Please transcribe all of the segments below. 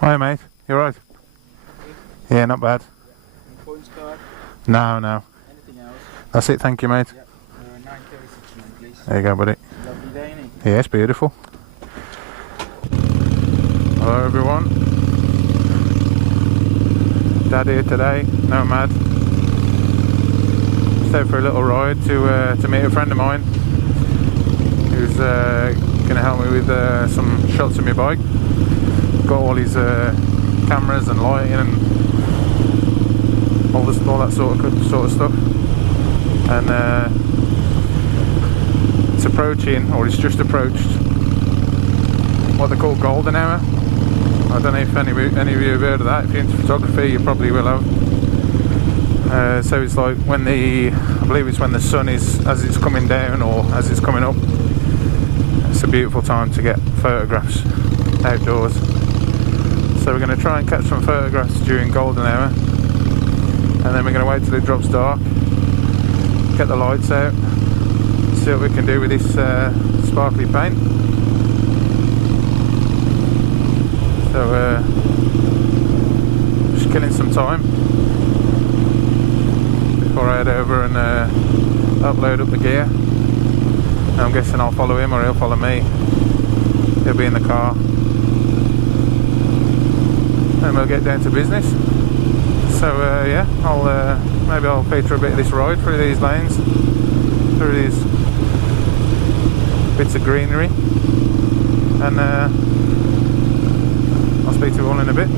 Hi mate, you alright? Yeah, not bad. Any points card? No. Anything else? That's it, thank you mate. Yep. 936 man, please. There you go buddy. Lovely day, innit? Yeah, it's beautiful. Hello everyone. Dad here today, nomad. Just out for a little ride to meet a friend of mine who's going to help me with some shots of my bike. Got all his cameras and lighting and all that sort of stuff. And it's approaching, or it's just approached, what they call golden hour. I don't know if any of you have heard of that. If you're into photography, you probably will have. So it's like when I believe it's when the sun is, as it's coming down or as it's coming up. It's a beautiful time to get photographs outdoors. So we're going to try and catch some photographs during golden hour, and then we're going to wait till it drops dark, get the lights out, see what we can do with this sparkly paint. So just killing some time before I head over and upload up the gear. And I'm guessing I'll follow him or he'll follow me. He'll be in the car. And we'll get down to business. So yeah, maybe I'll feature a bit of this ride through these lanes, through these bits of greenery, and I'll speak to you all in a bit.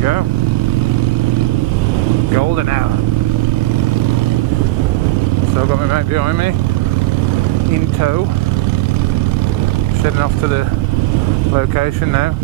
Go. Golden hour. So I've got my mate behind me in tow. Heading off to the location now.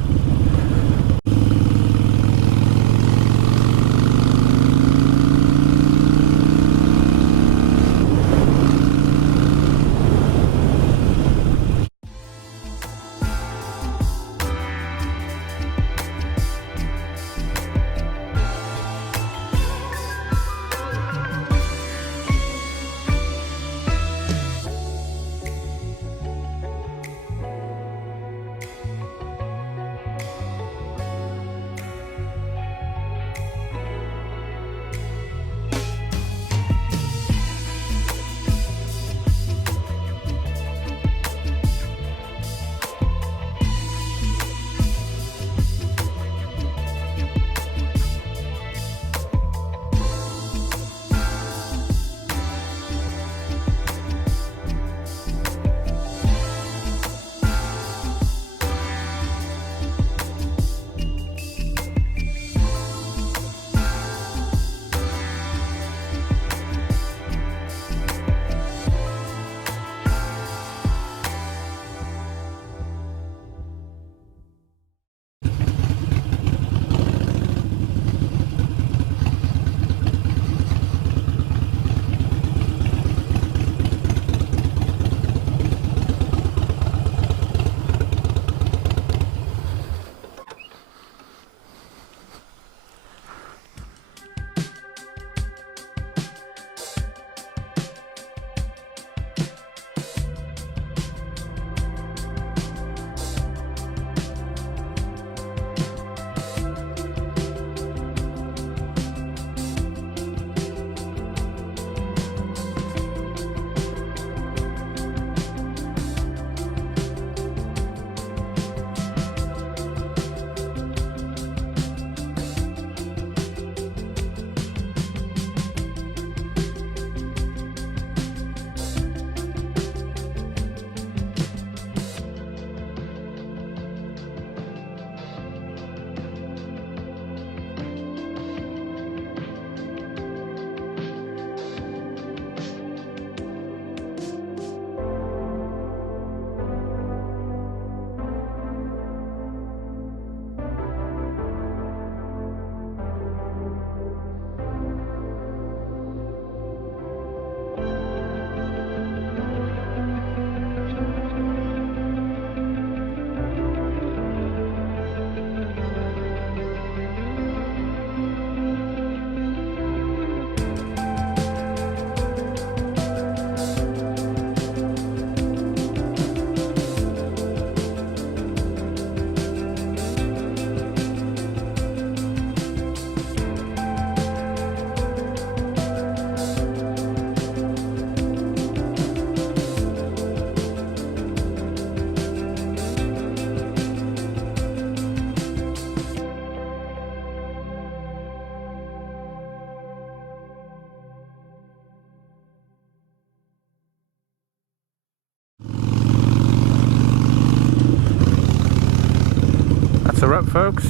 up, folks.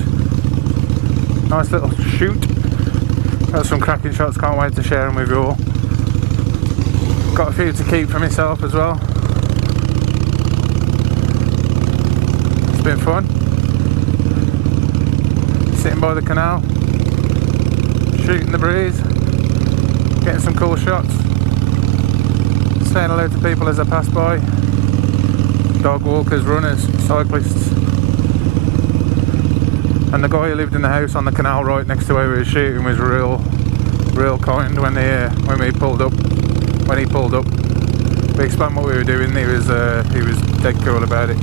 Nice little shoot. Got some cracking shots, can't wait to share them with you all. Got a few to keep for myself as well. It's been fun. Sitting by the canal, shooting the breeze, getting some cool shots, saying hello to people as I pass by. Dog walkers, runners, cyclists. And the guy who lived in the house on the canal right next to where we were shooting was real kind when he pulled up. We explained what we were doing. He was dead cool about it.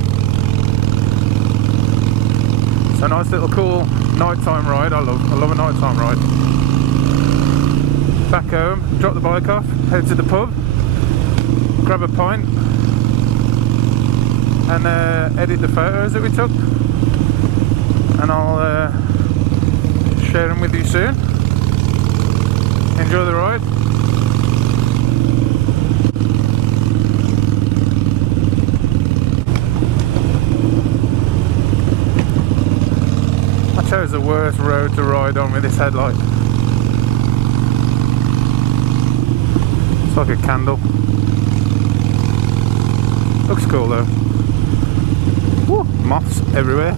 So nice little cool nighttime ride. I love a nighttime ride. Back home, drop the bike off, head to the pub, grab a pint, and edit the photos that we took. And I'll share them with you soon. Enjoy the ride. I chose the worst road to ride on with this headlight. It's like a candle. Looks cool though. Woo, moths everywhere.